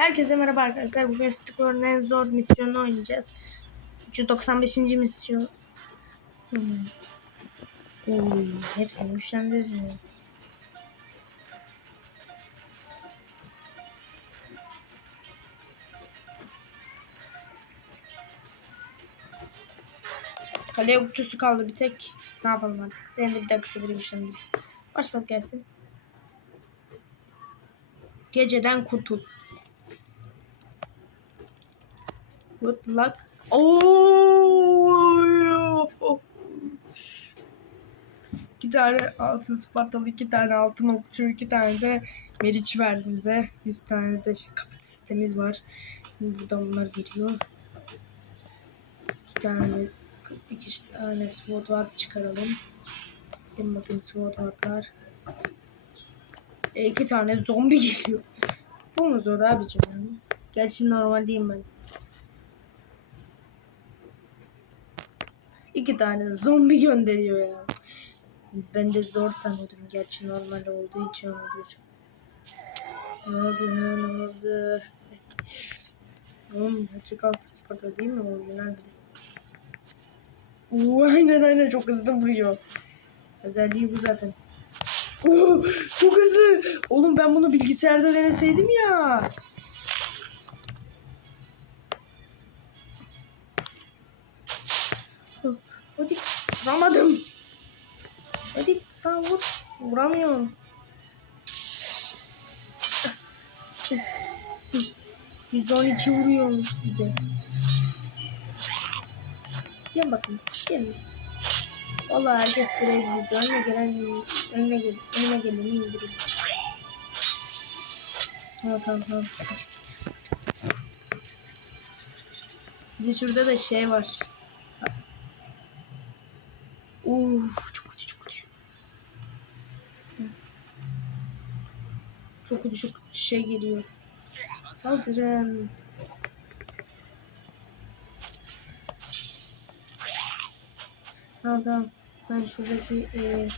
Herkese merhaba arkadaşlar. Bugün Sticker'ın en zor misyonunu oynayacağız. 395. misyon. Hmm. Oy, hepsini güçlendiriyor. Kaleye okçusu kaldı bir tek. Ne yapalım artık? Senin de bir dakika sivri güçlendiririz. Başlat gelsin. Geceden kurtul. Good luck. Oo! İki tane altın Spartalı, iki tane altın okçu, iki tane de meriç verdi bize. Yüz tane de şey, kapı sistemimiz var. Şimdi burada bunlar geliyor. İki tane, iki tane sword var çıkaralım. Gelin bakayım sword war'lar. E, iki tane zombi geliyor. Bu mu zor abicim? Gerçi normal değilim ben. İki tane zombi gönderiyor ya. Ben de zor sanıyordum. Gerçi normal olduğu için olabilir. Ne oldu ne oldu? Oğlum açık altı spada değil mi? Orijinal bir de. Oo, aynen aynen çok hızlı vuruyor. Özelliği bu zaten. Oo, çok hızlı. Oğlum ben bunu bilgisayarda deneseydim ya. Hadi vuramadım. Hadi sağ vur. Vuramıyorum. Yüz on iki vuruyorum bir de. Gel bakayım siz gelin. Vallahi herkes sıraya diziliyor. Önüne gelen önüne gel önüme geleni indiriyor. Tamam tamam tamam. Bir de şurada da şey var. Uf çok kötü çok kötü. Çok kötü çok kötü şey geliyor. Saldırın. Ha. Ben şuradaki e,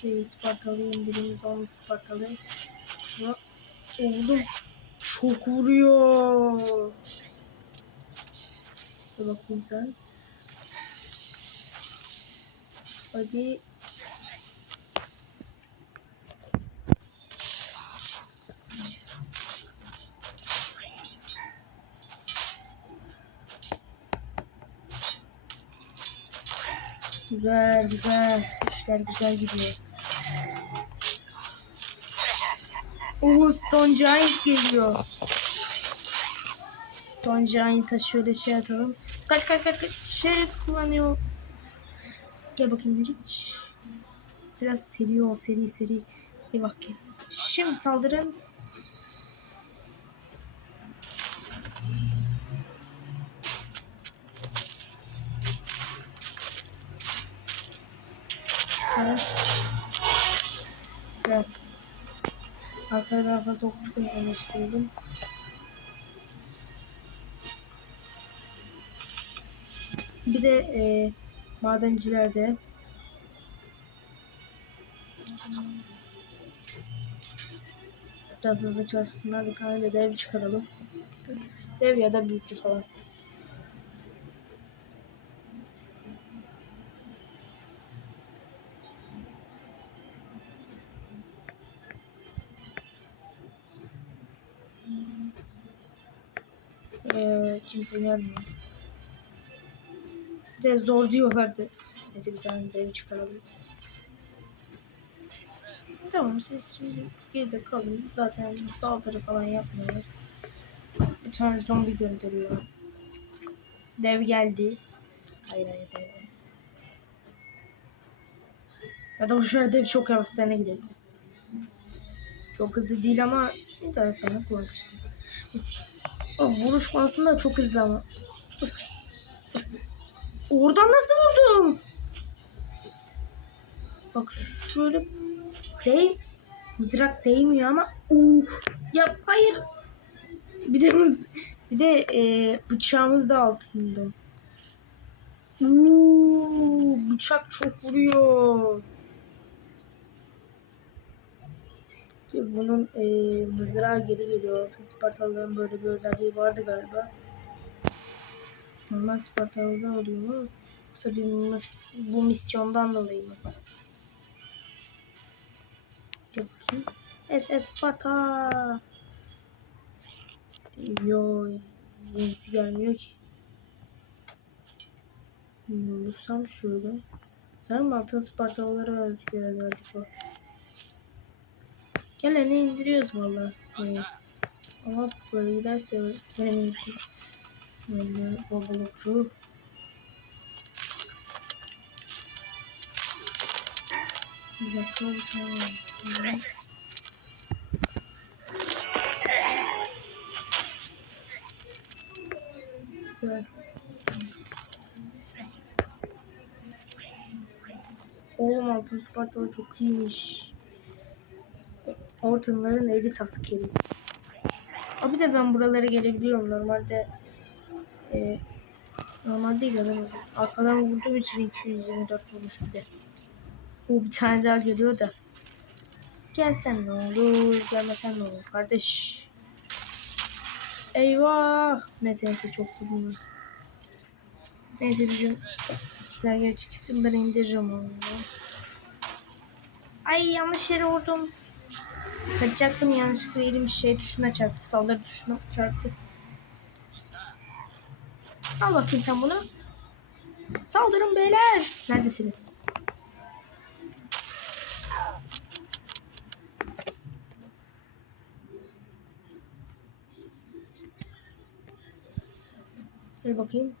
şey Spartalı'yı indireyim. Zombi Spartalı. Ha, oğlum çok vuruyor. Dur bakayım sen. Hadi. Güzel güzel. İşler güzel gidiyor. Oo Stone Giant geliyor. Stone Giant'a şöyle şey atalım. Kaç kaç kaç kaç. Şey kullanıyor. Gel bakayım Meriç. Biraz seri ol seri seri. Bir bakayım. Şimdi saldırın. Arkaya daha fazla okçu istedim. Bir de e, madencilerde biraz hızlı çalışsınlar. Bir tane de dev çıkaralım. Dev ya da büyüklü falan. Kimse gelmiyor. Bir de zor diyorlardı. Neyse bir tane dev çıkaralım. Tamam siz şimdi geride kalın. Zaten bir saldırı falan yapmıyorlar. Bir tane zombi gönderiyor. Dev geldi. Hayır hayır dev. Ya da boşver dev çok yavaş sana gidelim. Çok hızlı değil ama internet falan kullanmıştım. Vuruş konusunda çok hızlı ama. Oradan nasıl vurdum? Bak şöyle Değ mızrak değmiyor ama uu, ya hayır. Bir de mız bir de e, bıçağımız da altında. Uuu, bıçak çok vuruyor. İşte bunun e, mızrağı geri geliyor. Spartalıların böyle bir özelliği vardı galiba. Normal Spartalı'da oluyor mu? Bir mis- bu misyondan dolayı mı? Gel bakayım. SS Sparta. Yo, yenisi gelmiyor ki. Hmm, Vursam şöyle. Sen mi altın Spartalılara özgür acaba? Gene ne indiriyoruz valla. Yani. Ama böyle giderse indiriyoruz? Böyle babalıklı. Bir dakika bir tane. Güzel. Oğlum altın Spartalı çok iyiymiş. Ortanların elit askeri. Abi de ben buralara gelebiliyorum. Normalde e, normal değil ya ben arkadan vurduğum için 224 vurmuş bir de. Bu bir tane daha geliyor da. Gelsen ne olur, gelmesen ne olur kardeş. Eyvah. Neyse çok vurdum. Neyse bizim işler gerçeksin ben indireceğim onu. Ay yanlış yere vurdum. Kaçacaktım yanlışlıkla elim şey tuşuna çarptı. Saldırı tuşuna çarptı. Al bakayım sen bunu. Saldırın beyler. Neredesiniz? Dur bakayım.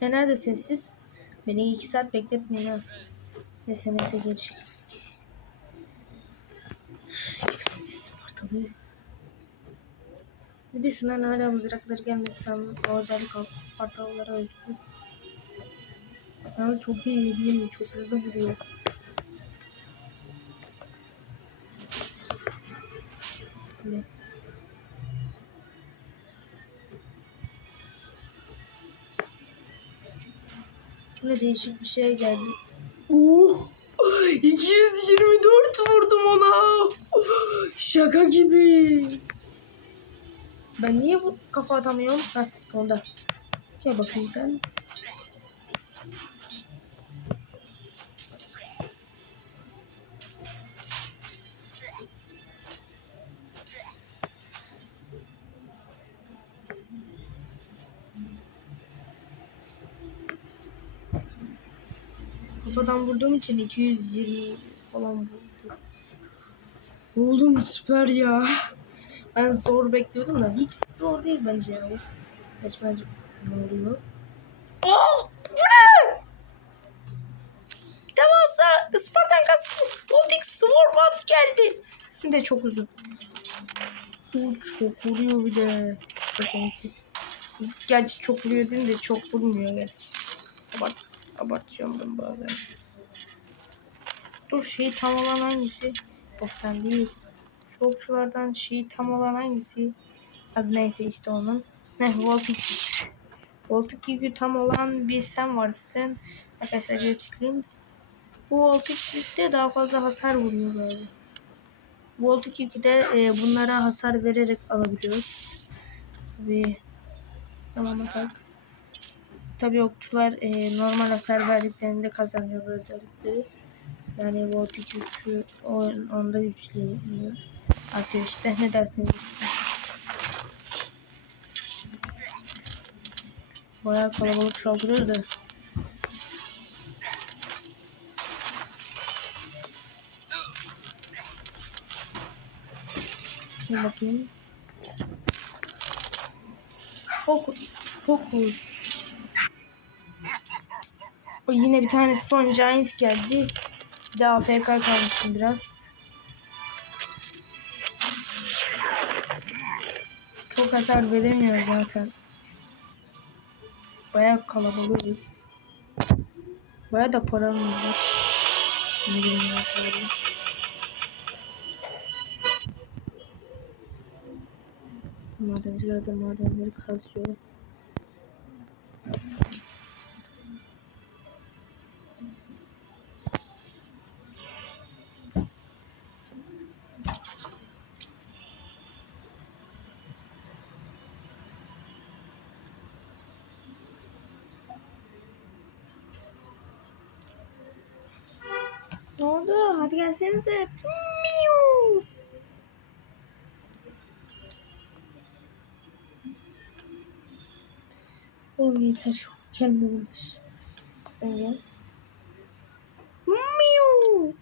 Ya neredesiniz siz? Beni iki saat bekletmeyin ha. İki tane de Spartalı. Bir de şunların hala mızrakları gelmedi sanırım. O özellik altı Spartalılara özgü. Yani çok iyi değil mi? Çok hızlı vuruyor. Şöyle. Şöyle değişik bir şey geldi. Oh! 224 vurdum ona. Şaka gibi. Ben niye bu kafa atamıyorum? Heh, onda. Gel bakayım sen. Kafadan vurduğum için 220 falan vurdu. Oğlum süper ya. Ben zor bekliyordum da hiç zor değil bence ya. Geçmez ne oluyor? Oh! Bu ne? Devasa Spartan kası Baltic Swarbat geldi. İsmi de çok uzun. Çok vuruyor bir de. Gerçi çok vuruyor değil de çok vurmuyor yani. Abart, abartıyorum ben bazen. Dur şey tam olan hangisi? Yok sen değil. Şu okçulardan şey tam olan hangisi? Hadi neyse işte onun. Ne Voltic. Voltic yükü tam olan bir sen varsın. Arkadaşlar geri çıkayım. Bu Voltic yükte daha fazla hasar vuruyor böyle. Voltic yükü e, bunlara hasar vererek alabiliyoruz. Tabii. Tamam tak. Tabii okçular e, normal hasar verdiklerinde kazanıyor bu özellikleri. Yani Voltic yükü on, onda yükleniyor. Artıyor işte ne dersiniz işte. Bayağı kalabalık saldırıyor da. Bir bakayım. Fokus. Fokus. O yine bir tane Stone Giant geldi. Bir daha AFK kalmışım biraz. Çok hasar veremiyor zaten. Bayağı kalabalığız. Bayağı da param var. Ne bileyim. Madenciler de madenleri kazıyor. Gelsenize. Miu. Oğlum yeter. Gelme bunlar. Sen gel. Miu.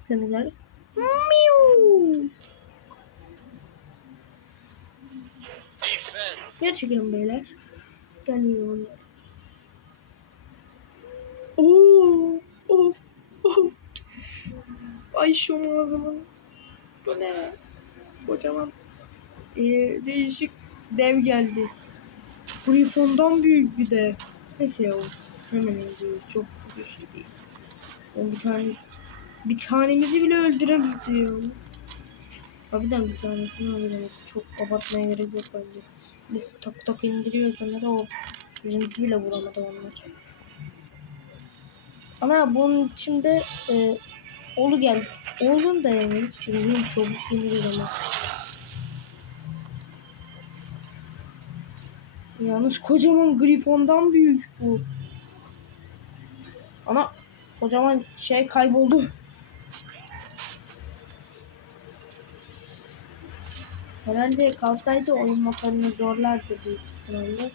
Sen gel. Miu. Gel çekelim beyler. Gelmiyor. Oo, oh, oh. Ay şu ağzımın. Bu ne? Kocaman. Ee, değişik dev geldi. Grifon'dan büyük bir de. Neyse ya. Hemen indiriyoruz. Çok güçlü değil. O bir tanesi. Bir tanemizi bile öldüremedi ya. Harbiden bir tanesini öldüremedi. Çok abartmaya gerek yok bence. Biz tak tak indiriyoruz onları o birimizi bile vuramadı onlar. Ana bunun içinde e, Oğlu geldi. Oğlun da yeniriz. Oğlun çabuk yeniriz ama. Yalnız kocaman grifondan büyük bu. Ana kocaman şey kayboldu. Herhalde kalsaydı oyun motorunu zorlardı büyük ihtimalle.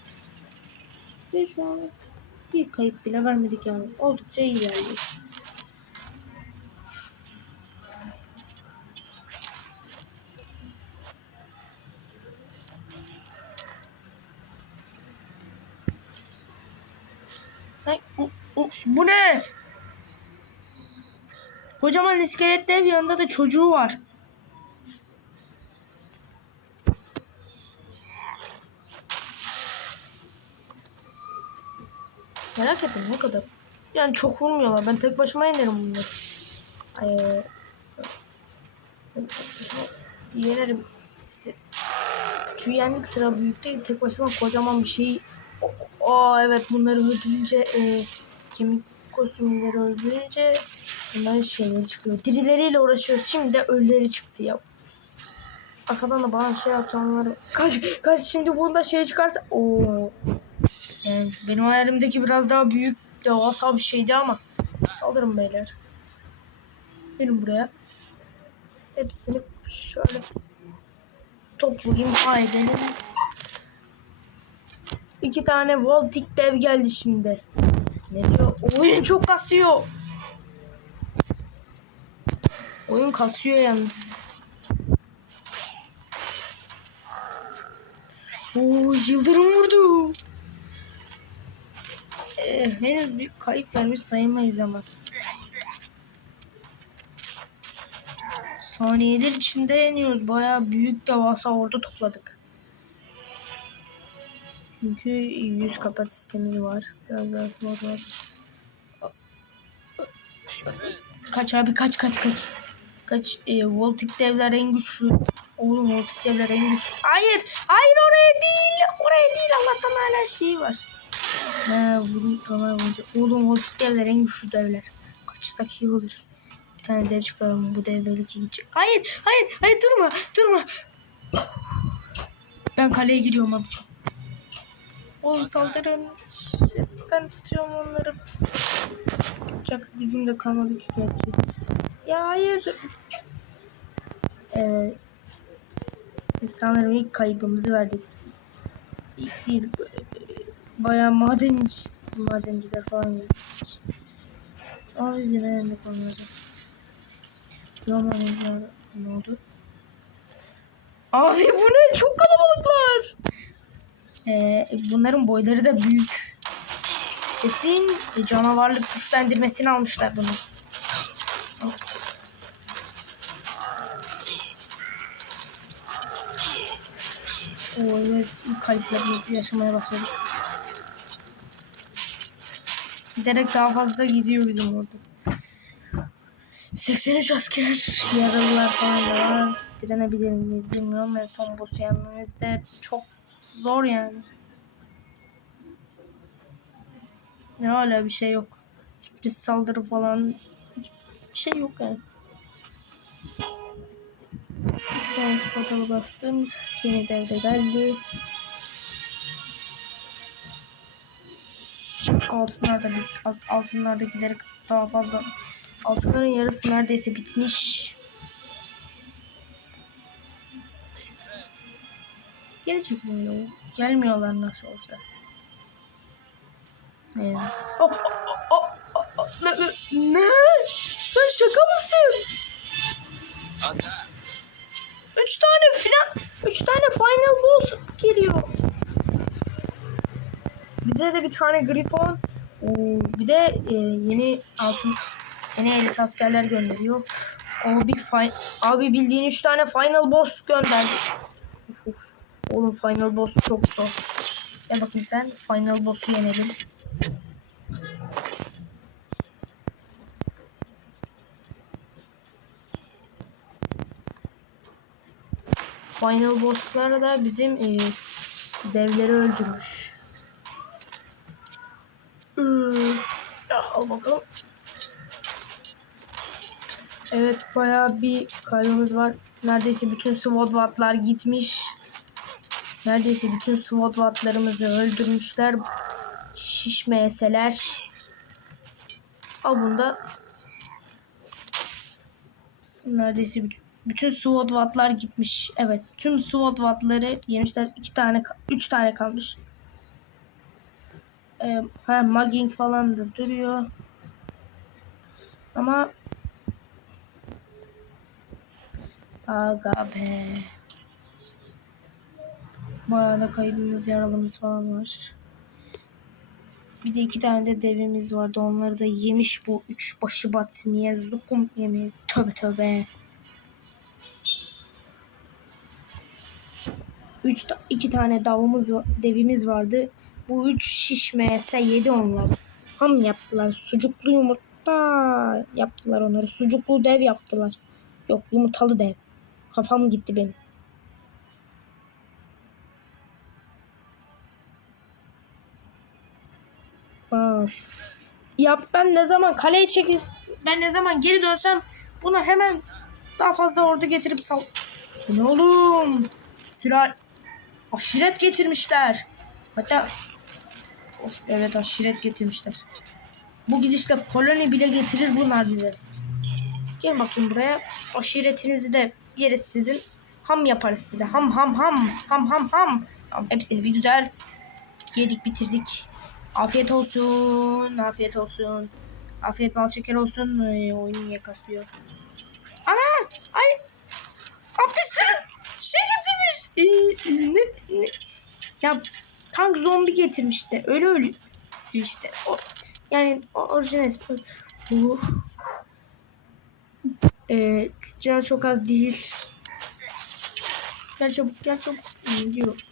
Ve şu an bir kayıp bile vermedik yani. Oldukça iyi geldi. Sen bu, ne? Kocaman iskelet dev yanında da çocuğu var. Merak ettim ne kadar. Yani çok vurmuyorlar. Ben tek başıma yenerim bunları. Başıma yenerim. Küçüğü yendik sıra büyük değil. Tek başıma kocaman bir şey. Aa evet bunları öldürünce e, kemik kostümleri öldürünce bunların şeyleri çıkıyor. Dirileriyle uğraşıyoruz. Şimdi de ölüleri çıktı ya. Arkadan da bana şey atanları. Kaç kaç şimdi bunda şey çıkarsa. Oo. Yani benim hayalimdeki biraz daha büyük devasa bir şeydi ama saldırın beyler. Gelin buraya. Hepsini şöyle toplayayım edelim. İki tane voltik dev geldi şimdi. Ne diyor? Oyun çok kasıyor. Oyun kasıyor yalnız. Oo, yıldırım vurdu. Ee, henüz bir kayıp vermiş sayılmayız ama. Saniyeler içinde yeniyoruz. Bayağı büyük devasa ordu topladık. Çünkü 100 kapasitemiz var. Biraz daha var var. Kaç abi kaç kaç kaç. Kaç e, Voltik devler en güçlü. Oğlum Voltik devler en güçlü. Hayır. Hayır oraya değil. Oraya değil. Allah'tan hala şey var. He vurun tamam vurdu. Oğlum Voltik devler en güçlü devler. Kaçırsak iyi olur. Bir tane dev çıkaralım. Bu dev belki gidecek. Hayır. Hayır. Hayır durma. Durma. Ben kaleye giriyorum abi. Oğlum saldırın. Ben tutuyorum onları. Yapacak gücüm de kalmadı ki gerçi. Ya hayır. Evet. Biz sanırım ilk kaybımızı verdik. İlk değil. Bayağı madenci. Madenciler falan gelmiş. Ama biz yine yendik onları. Romanlar ne oldu? Abi bu ne? Çok kalabalıklar. Ee, bunların boyları da büyük. Kesin canavarlık güçlendirmesini almışlar bunu. Oo evet kayıplarımızı yaşamaya başladık. Giderek daha fazla gidiyor bizim orada. 83 asker yaralılar falan da var. Direnebilir miyiz bilmiyorum. En son yenmemiz de çok zor yani. Ne hala bir şey yok. Sürpriz saldırı falan bir şey yok yani. Bir tane portalı bastım. Yeni devre geldi. Altınlar da, altınlar da giderek daha fazla Altınların yarısı neredeyse bitmiş. Geri çekmiyor. Gelmiyorlar nasıl olsa. Ne? Oh, oh, oh, oh, oh, ne, ne, ne? Sen şaka mısın? Üç tane final, üç tane final boss geliyor. Bize de bir tane Griffon, oo, bir de e, yeni altın, yeni elit askerler gönderiyor. O bir fi- abi bildiğin üç tane final boss gönderdi. Oğlum final boss çok zor. Gel bakayım sen final boss'u yenelim. Final boss'lar da bizim e, devleri öldürmüş. Hmm. Al bakalım. Evet bayağı bir kaybımız var. Neredeyse bütün SWAT gitmiş. Neredeyse bütün SWAT öldürmüşler. Şişmeyeseler. Al bunda. Neredeyse bütün, bütün SWAT gitmiş. Evet tüm SWAT yemişler. iki tane, üç tane kalmış. Ee, ha, mugging falan da duruyor. Ama Aga be. Bayağı da kaybımız, yaralımız falan var. Bir de iki tane de devimiz vardı. Onları da yemiş bu üç başı batmaya zukum yemeyiz. Tövbe tövbe. Üç, iki tane davımız, va- devimiz vardı. Bu üç şişmeyese yedi onlar. Ham yaptılar. Sucuklu yumurta yaptılar onları. Sucuklu dev yaptılar. Yok yumurtalı dev. Kafam gitti benim. Aa. Ya ben ne zaman kaleye çekil ben ne zaman geri dönsem bunlar hemen daha fazla ordu getirip sal. Ne oğlum? Sülal aşiret getirmişler. Hatta of, evet aşiret getirmişler. Bu gidişle koloni bile getirir bunlar bize. Gel bakayım buraya. Aşiretinizi de yeriz sizin. Ham yaparız size. Ham ham ham. Ham ham ham. Tamam, hepsini bir güzel yedik bitirdik. Afiyet olsun. Afiyet olsun. Afiyet bal şeker olsun. Ay, oyun niye kasıyor? Ana! Ay! Abi şey getirmiş. Ee, ne, ne? Ya tank zombi getirmişti. Öyle öyle işte. O, yani orijinal spoiler. Uh. Ee, canı çok az değil. Gel çabuk gel çabuk. Diyor.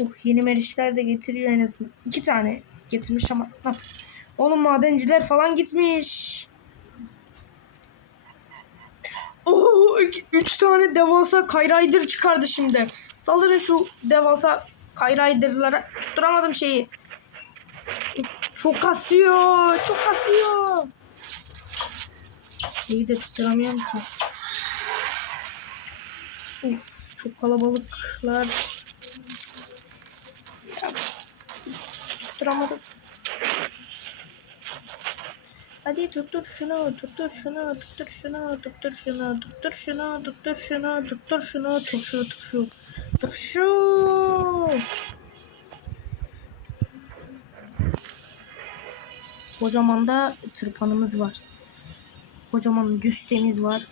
Oh, yeni merişler de getiriyor en azından. İki tane getirmiş ama. Hah. Oğlum madenciler falan gitmiş. Oo, iki- üç tane devasa Kayraydır çıkardı şimdi. Saldırın şu devasa Kayrayder'lara. Tutturamadım şeyi. Çok kasıyor. Çok kasıyor. İyi de tutturamıyorum ki. Uf, çok kalabalıklar. Tutturamadım. Hadi tuttur şunu, tuttur şunu, tuttur şunu, tuttur şunu, tuttur şunu, tuttur şunu, tuttur şunu, turşu, turşu, turşu. Kocaman da tırpanımız var. Kocaman cüssemiz var.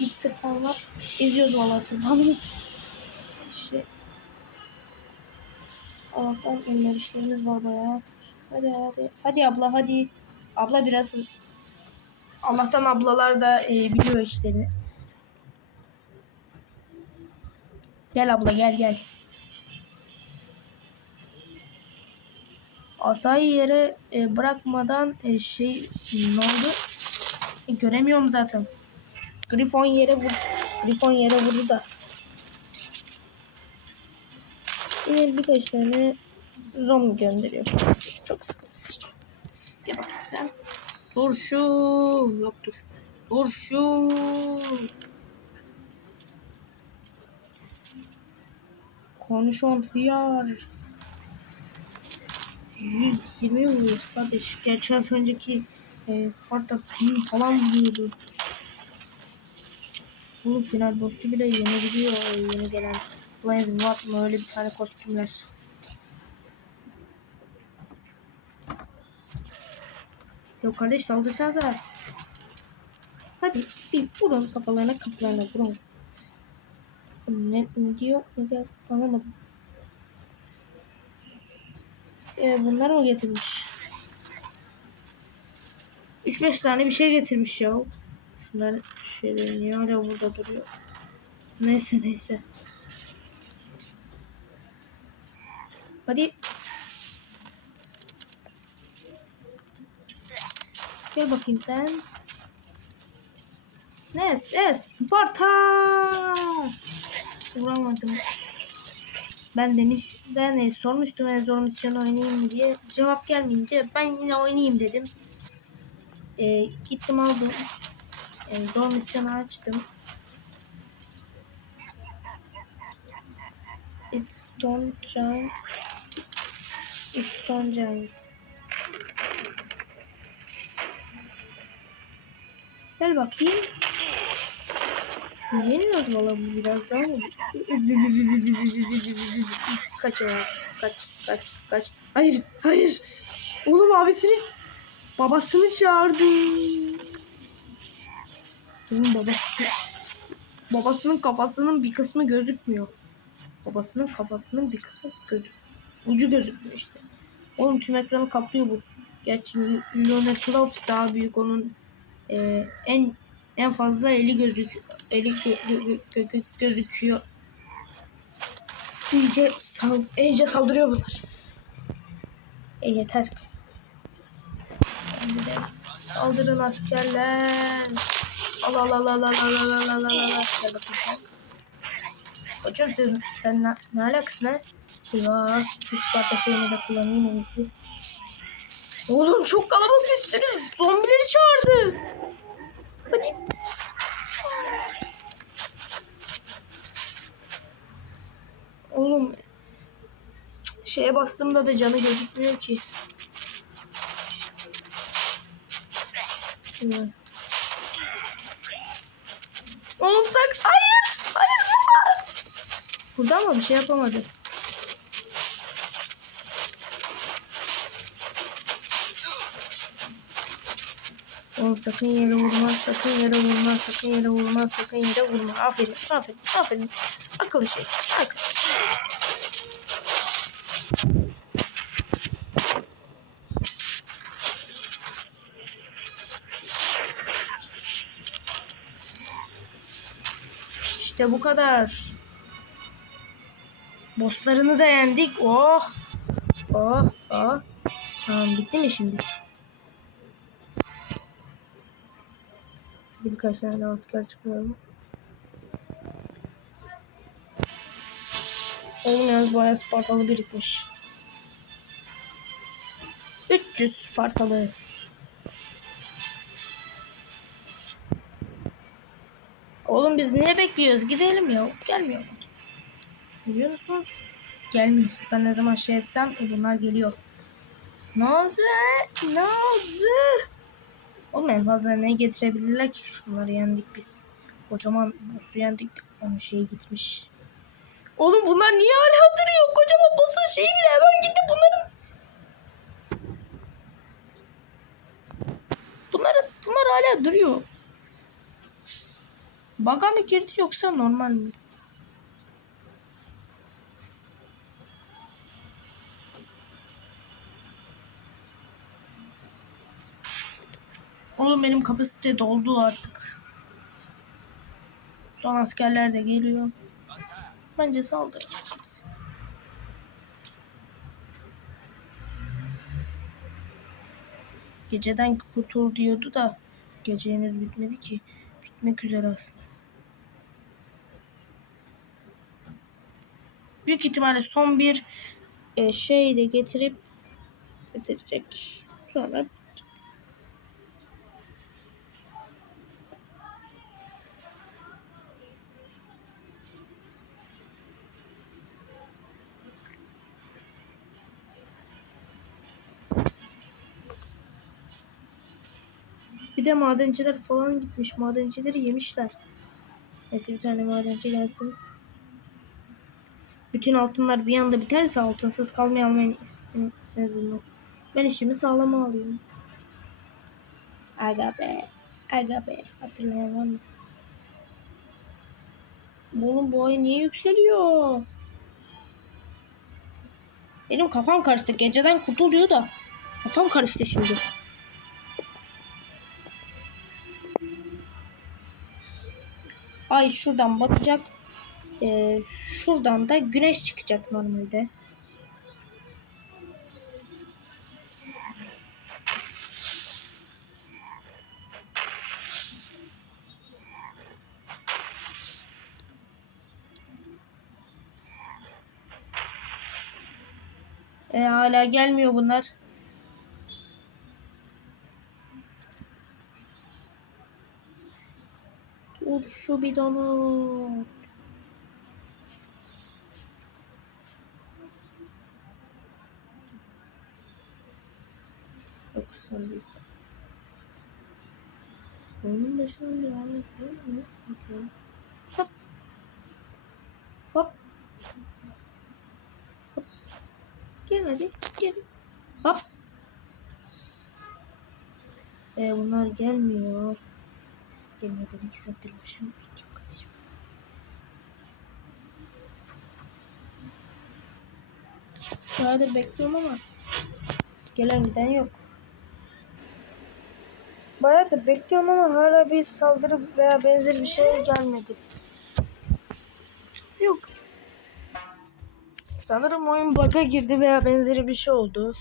Bir tırpan var. Eziyoruz valla tırpanımız. Şey. Allah'tan eller işlerimiz var bayağı. Hadi hadi. Hadi abla hadi. Abla biraz Allah'tan ablalar da e, biliyor işlerini. Gel abla gel gel. Asayı yere e, bırakmadan e, şey ne oldu? E, göremiyorum zaten. Grifon yere vur. Grifon yere vurdu da. Yine birkaç tane zombi gönderiyor. Çok sıkıntı. Gel bakayım sen. Turşu. Yoktur. Turşu. Konuşon hıyar. 120 vuruyoruz kardeş. Gerçi az önceki e, Sparta falan vuruyordu. Bu final boss'u bile yenebiliyor yeni gelen. Blaze Watt mı öyle bir tane kostümler. Yok kardeş saldırsanıza. Hadi bir vurun kafalarına kafalarına vurun. Ne, ne diyor? Ne diyor? Anlamadım. Ee, bunlar mı getirmiş? 3-5 tane bir şey getirmiş ya. Şunlar şeyler niye hala burada duruyor? Neyse neyse. Hadi. Gel bakayım sen. Nes, es, Sparta. Vuramadım. Ben demiş, ben e, sormuştum en zor misyon oynayayım mı diye. Cevap gelmeyince ben yine oynayayım dedim. E, gittim aldım. E, zor misyonu açtım. It's Stone Giant. It's Stone Giants. Gel bakayım. Yeniyoruz valla bu biraz daha mı? Kaç ya. Kaç, kaç, kaç. Hayır, hayır. Oğlum abisini, babasını çağırdı. Bunun babası, babasının kafasının bir kısmı gözükmüyor. Babasının kafasının bir kısmı gözük, ucu gözükmüyor işte. Oğlum tüm ekranı kaplıyor bu. Gerçi Lunar Clouds daha büyük onun e, en en fazla eli gözük eli gö, gö, gö, gö, gözüküyor. İyice sal iyice saldırıyor bunlar. E yeter. Saldırın askerler. Al al al al al al al al al al al Gel bakayım sen. Hocam sen, sen ne, ne alakası ne? Eyvah. Sparta şeyini de kullanayım en iyisi. Oğlum çok kalabalık bir sürü zombileri çağırdı. Hadi. Oğlum şeye bastığımda da canı gözükmüyor ki. Hı. Oğlum sak hayır hayır vurma. Burada ama bir şey yapamadı. Oğlum sakın yere vurma, sakın yere vurma, sakın yere vurma, sakın yere vurma. Aferin, aferin, aferin. Akıllı şey, akıllı. İşte bu kadar. Bosslarını da yendik. Oh. Oh. Oh. Tamam bitti mi şimdi? Şöyle birkaç tane daha asker çıkaralım. Oğlum yalnız bayağı Spartalı birikmiş. 300 Spartalı. Oğlum biz ne bekliyoruz? Gidelim ya. Gelmiyor. Biliyorsunuz mu? Gelmiyor. Ben ne zaman şey etsem e, bunlar geliyor. Ne oldu? Oğlum en fazla ne getirebilirler ki? Şunları yendik biz. Kocaman boss'u yendik. Onun şeyi gitmiş. Oğlum bunlar niye hala duruyor? Kocaman boss'un şeyi bile hemen gitti bunların. Bunlar, bunlar hala duruyor. Baga mı girdi yoksa normal mi? Oğlum benim kapasite doldu artık. Son askerler de geliyor. Bence saldırın. Geceden kurtul diyordu da gece henüz bitmedi ki. Bitmek üzere aslında. büyük ihtimalle son bir e, şey de getirip bitirecek. Sonra Bir de madenciler falan gitmiş. Madencileri yemişler. Neyse bir tane madenci gelsin. Bütün altınlar bir anda biterse altınsız kalmayalım en, azından. Ben işimi sağlama alayım. Aga be. Aga be. Hatırlayan var mı? Oğlum bu ay niye yükseliyor? Benim kafam karıştı. Geceden kurtuluyor da. Kafam karıştı şimdi. Ay şuradan batacak. Ee, şuradan da güneş çıkacak normalde. E, hala gelmiyor bunlar. Dur şu bidonu. Bir Onun başına devam ediyor mu? Bakıyorum. Hop. Hop. Hop. Gel hadi. Gel. Hop. Ee, bunlar gelmiyor. Ben iki saattir başım bekliyorum kardeşim. Bayağıdır bekliyorum ama gelen giden yok. Bayağıdır bekliyorum ama hala bir saldırı veya benzer bir şey gelmedi. Yok. Sanırım oyun bug'a girdi veya benzeri bir şey oldu.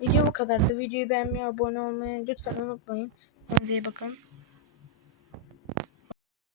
Video bu kadardı. Videoyu beğenmeyi, abone olmayı lütfen unutmayın. Kendinize iyi bakın.